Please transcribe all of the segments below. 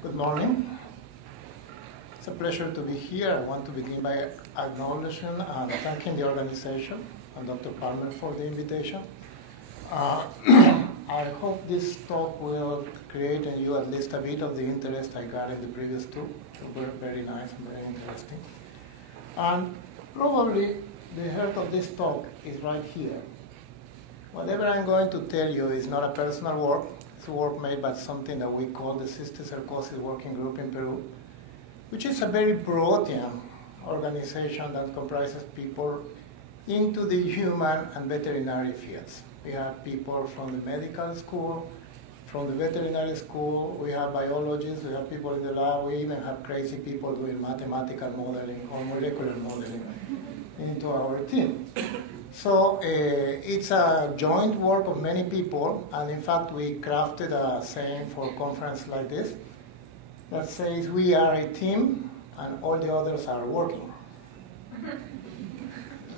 Good morning. It's a pleasure to be here. I want to begin by acknowledging and thanking the organization and Dr. Palmer for the invitation. I hope this talk will create in you at least a bit of the interest I got in the previous two. They were very nice and very interesting. And probably the heart of this talk is right here. Whatever I'm going to tell you is not a personal work. It's work made by something that we call the Cysticercosis Working Group in Peru, which is a very Peruvian organization that comprises people into the human and veterinary fields. We have people from the medical school, from the veterinary school, we have biologists, we have people in the lab, we even have crazy people doing mathematical modeling or molecular modeling into our team. So it's a joint work of many people, and in fact we crafted a saying for a conference like this that says we are a team and all the others are working.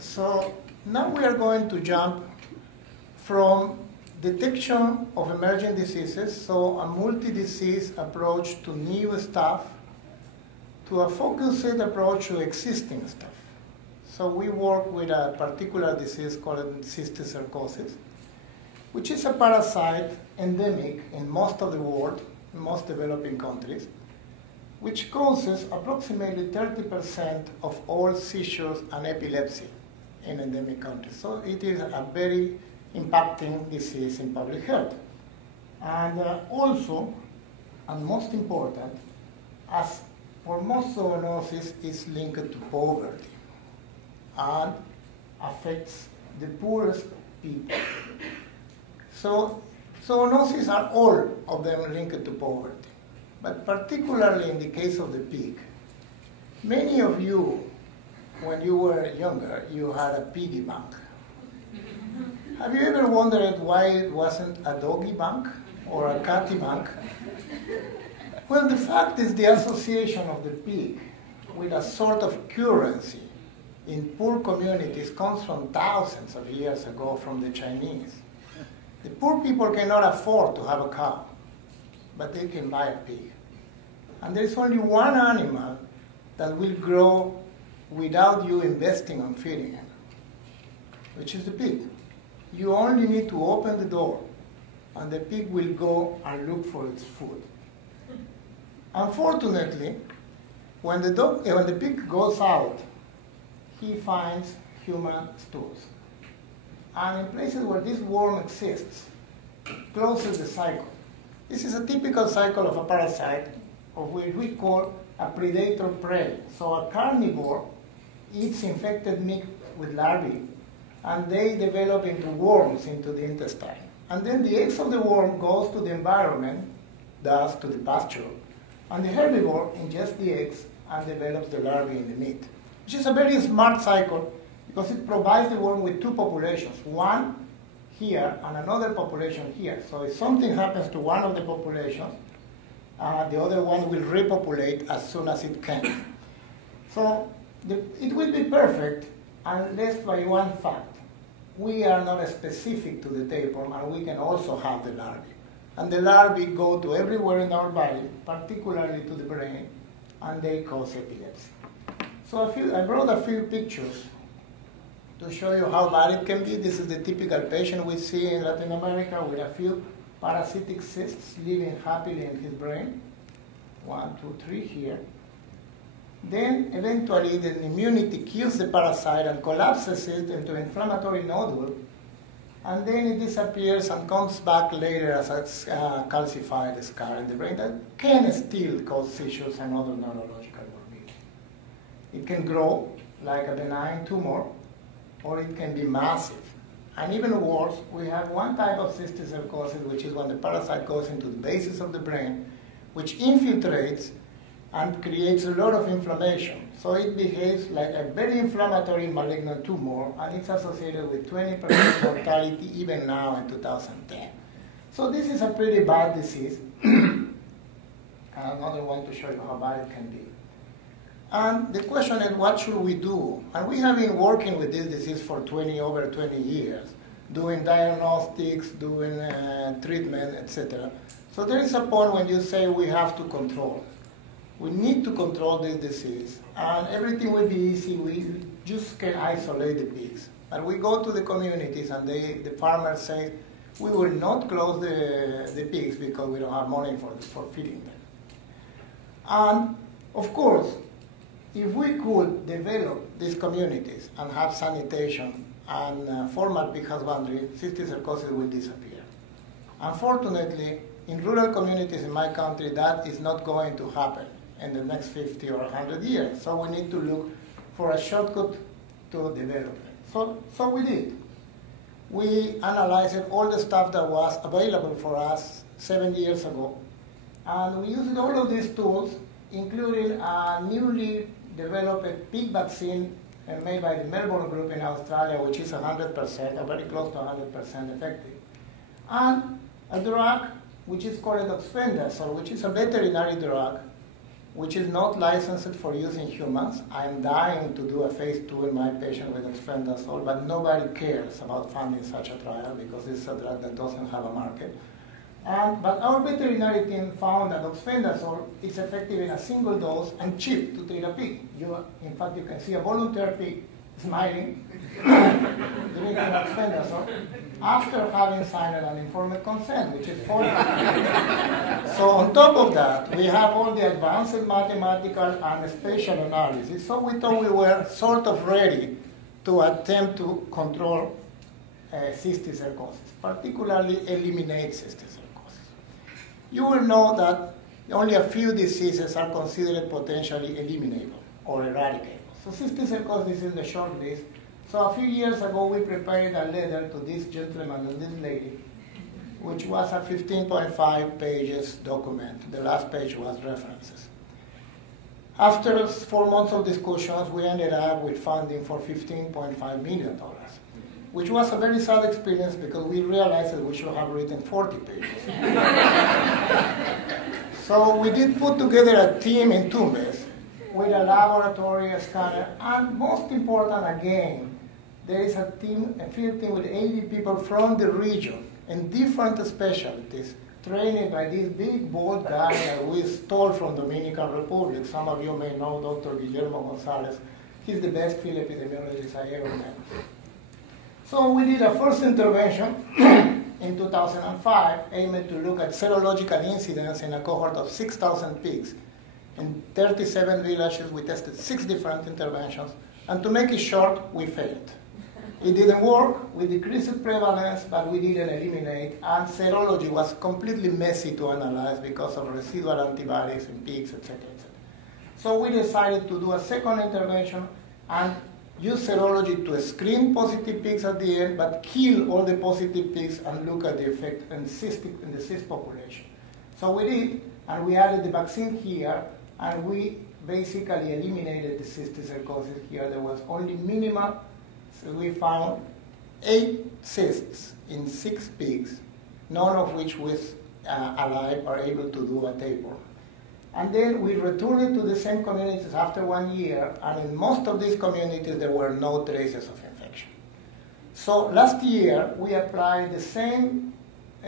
So now we are going to jump from detection of emerging diseases, so a multi-disease approach to new stuff, to a focused approach to existing stuff. So we work with a particular disease called Cysticercosis, which is a parasite endemic in most of the world, in most developing countries, which causes approximately 30% of all seizures and epilepsy in endemic countries. So it is a very impacting disease in public health. And also, and most important, as for most zoonosis, is linked to poverty and affects the poorest people. So zoonoses are all of them linked to poverty, but particularly in the case of the pig. Many of you, when you were younger, you had a piggy bank. Have you ever wondered why it wasn't a doggy bank or a catty bank? Well, the fact is the association of the pig with a sort of currency in poor communities comes from thousands of years ago from the Chinese. The poor people cannot afford to have a cow, but they can buy a pig. And there is only one animal that will grow without you investing on feeding him, which is the pig. You only need to open the door, and the pig will go and look for its food. Unfortunately, when the pig goes out, he finds human stools. And in places where this worm exists, it closes the cycle. This is a typical cycle of a parasite of which we call a predator-prey. So a carnivore eats infected meat with larvae, and they develop into worms into the intestine. And then the eggs of the worm goes to the environment, thus to the pasture, and the herbivore ingests the eggs and develops the larvae in the meat, which is a very smart cycle because it provides the worm with two populations, one here and another population here. So if something happens to one of the populations, the other one will repopulate as soon as it can. So it will be perfect unless by one fact. We are not specific to the tapeworm, and we can also have the larvae. And the larvae go to everywhere in our body, particularly to the brain, and they cause epilepsy. So I brought a few pictures to show you how bad it can be. This is the typical patient we see in Latin America with a few parasitic cysts living happily in his brain. 1, 2, 3 here. Then eventually the immunity kills the parasite and collapses it into an inflammatory nodule, and then it disappears and comes back later as a calcified scar in the brain that can still cause seizures and other neurological morbidity. It can grow like a benign tumor, or it can be massive. And even worse, we have one type of cysticercosis, which is when the parasite goes into the basis of the brain, which infiltrates and creates a lot of inflammation. So it behaves like a very inflammatory malignant tumor, and it's associated with 20% mortality even now in 2010. So this is a pretty bad disease. Another one to show you how bad it can be. And the question is, what should we do? And we have been working with this disease for over 20 years, doing diagnostics, doing treatment, etc. So there is a point when you say we have to control. We need to control this disease, and everything will be easy. We just can isolate the pigs. But we go to the communities, and the farmers say, we will not close the pigs because we don't have money for feeding them. And of course, if we could develop these communities and have sanitation and formal pig husbandry, cysticercosis will disappear. Unfortunately, in rural communities in my country, that is not going to happen in the next 50 or 100 years. So we need to look for a shortcut to development. So we did. We analyzed all the stuff that was available for us 7 years ago. And we used all of these tools, including a newly developed pig vaccine made by the Melbourne Group in Australia, which is 100%, or very close to 100% effective. And a drug which is called oxfendazole, which is a veterinary drug, which is not licensed for use in humans. I'm dying to do a phase 2 in my patient with oxfendazole, but nobody cares about funding such a trial because it's a drug that doesn't have a market. But our veterinary team found that oxfendazole is effective in a single dose and cheap to treat a pig. In fact, you can see a volunteer pig smiling, drinking oxfendazole, after having signed an informed consent, which is 4 months. So on top of that, we have all the advanced mathematical and spatial analysis. So we thought we were sort of ready to attempt to control cysticercosis, particularly eliminate cysticercosis. You will know that only a few diseases are considered potentially eliminable or eradicable. So cysticercosis is in the short list. So a few years ago, we prepared a letter to this gentleman and this lady, which was a 15.5 pages document. The last page was references. After 4 months of discussions, we ended up with funding for $15.5 million, which was a very sad experience because we realized that we should have written 40 pages. So we did put together a team in Tumbes with a laboratory, a scanner, and most important again, there is a field team with 80 people from the region in different specialties, trained by this big, bold guy that we stole from Dominican Republic. Some of you may know Dr. Guillermo Gonzalez. He's the best field epidemiologist I ever met. So we did a first intervention in 2005, aimed to look at serological incidence in a cohort of 6,000 pigs. In 37 villages, we tested 6 different interventions. And to make it short, we failed. It didn't work. We decreased prevalence, but we didn't eliminate. And serology was completely messy to analyze because of residual antibodies in pigs, et cetera, et cetera. So we decided to do a second intervention and use serology to screen positive pigs at the end, but kill all the positive pigs and look at the effect in the cyst population. So we did, and we added the vaccine here, and we basically eliminated the cysticercosis here. There was only minimal. So we found 8 cysts in 6 pigs, none of which was alive or able to do a taper. And then we returned to the same communities after 1 year, and in most of these communities there were no traces of infection. So last year we applied the same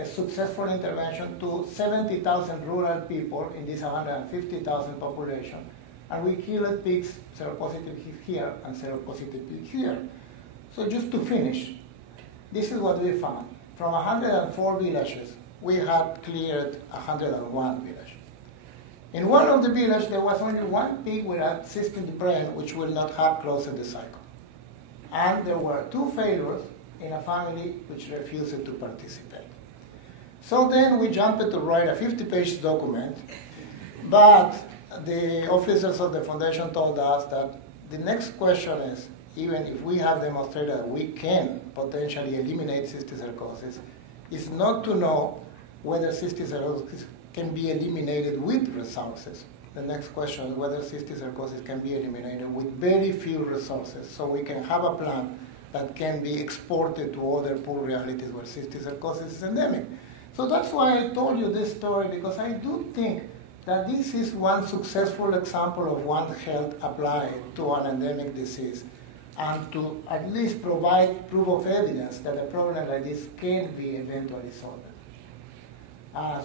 successful intervention to 70,000 rural people in this 150,000 population, and we killed pigs seropositive here and seropositive pigs here. So just to finish, this is what we found. From 104 villages, we had cleared 101 villages. In one of the villages, there was only 1 pig with a cyst in the brain, which will not have closed the cycle. And there were 2 failures in a family which refused to participate. So then we jumped to write a 50-page document, but the officers of the foundation told us that the next question is, even if we have demonstrated that we can potentially eliminate cysticercosis, is not to know whether cysticercosis can be eliminated with resources. The next question is whether cysticercosis can be eliminated with very few resources, so we can have a plan that can be exported to other poor realities where cysticercosis is endemic. So that's why I told you this story, because I do think that this is one successful example of One Health applied to an endemic disease, and to at least provide proof of evidence that a problem like this can be eventually solved.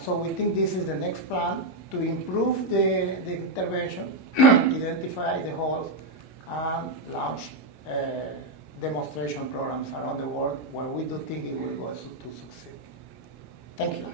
So we think this is the next plan to improve the intervention, identify the holes, and launch demonstration programs around the world where we do think it will go to succeed. Thank you.